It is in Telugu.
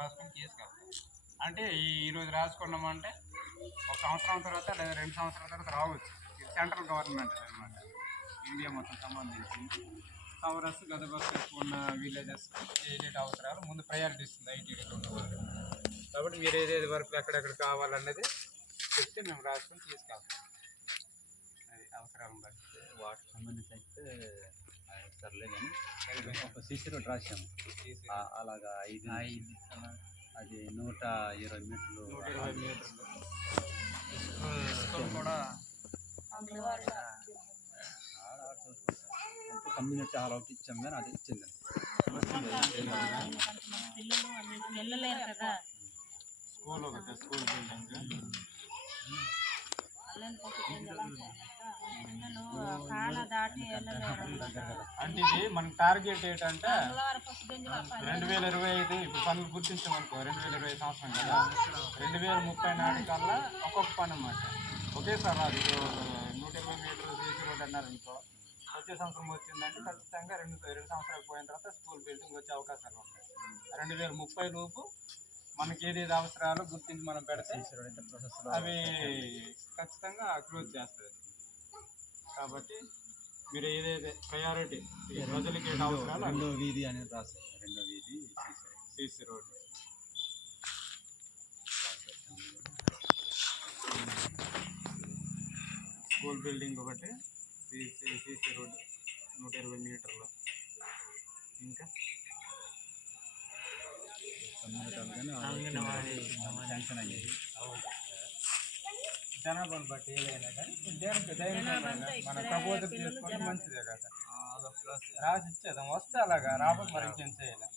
రాసుకొని తీసుకెళ్తాం. అంటే ఈరోజు రాసుకున్నామంటే ఒక సంవత్సరం తర్వాత లేదా 2 సంవత్సరాల తర్వాత రావచ్చు. ఇది సెంట్రల్ గవర్నమెంట్ అనమాట, ఇండియా మొత్తం సంబంధించి. కవరస్ గదబస్ ఉన్న విలేజెస్ ఏదైతే అవసరాలు ముందు ప్రయారిటీ ఇస్తుంది ఐటీడీలో ఉన్నవాళ్ళు. కాబట్టి మీరు ఏదేది వరకు ఎక్కడెక్కడ కావాలన్నది చెప్తే మేము రాసుకొని తీసుకెళ్తాం. అది అవసరాలను బట్టి. వాటికి సంబంధించి అయితే సర్లే కానీ ఒక సీసీ రోడ్ రాసాము అలాగా 5 అది 120 మీటర్లు. 120 మీటర్లు స్కూల్ కూడా కమ్యూనిటీ హాల్ ఒకటి ఇచ్చాం కానీ అది ఇచ్చింది వెళ్ళలేరు కదా. స్కూల్ ఒకటి, స్కూల్ బిల్డింగ్ అంటే ఇది మనకి టార్గెట్ ఏంటంటే 2025 ఇప్పుడు పనులు గుర్తించామనుకో, 2025 సంవత్సరం కదా, 2030 నాటికల్లా ఒక్కొక్క పని అన్నమాట. ఒకేసారి రాదు. 120 మీటర్లు సీసీ రోడ్ అన్నారనుకో, వచ్చే సంవత్సరం వచ్చిందంటే ఖచ్చితంగా 2 సంవత్సరాలు పోయిన తర్వాత స్కూల్ బిల్డింగ్ వచ్చే అవకాశాలు ఉంటాయి. 2030 లోపు మనకి ఏదేది అవసరాలు గుర్తించి మనం పెడితే అవి ఖచ్చితంగా క్లోజ్ చేస్తుంది. కాబట్టి మీరు ఏదైతే ప్రయారిటీ ప్రజలకి ఏది అవసరాలు 2వ వీధి అనేది రాస్తారు. 2వ వీధి సీసీ రోడ్. స్కూల్ బిల్డింగ్ ఒకటి, సీసీ రోడ్ 120 మీటర్లు. ఇంకా శాంక్షన్ అయ్యేది జనాభాను బట్టి ఏదైనా కానీ దేనికైనా మన ప్రపోజల్ తీసుకొని మంచిదే కదా, రాసి ఇచ్చేద్దాం. వస్తే అలాగా రాకపోతే మరి ఇంకేం చేయాలి.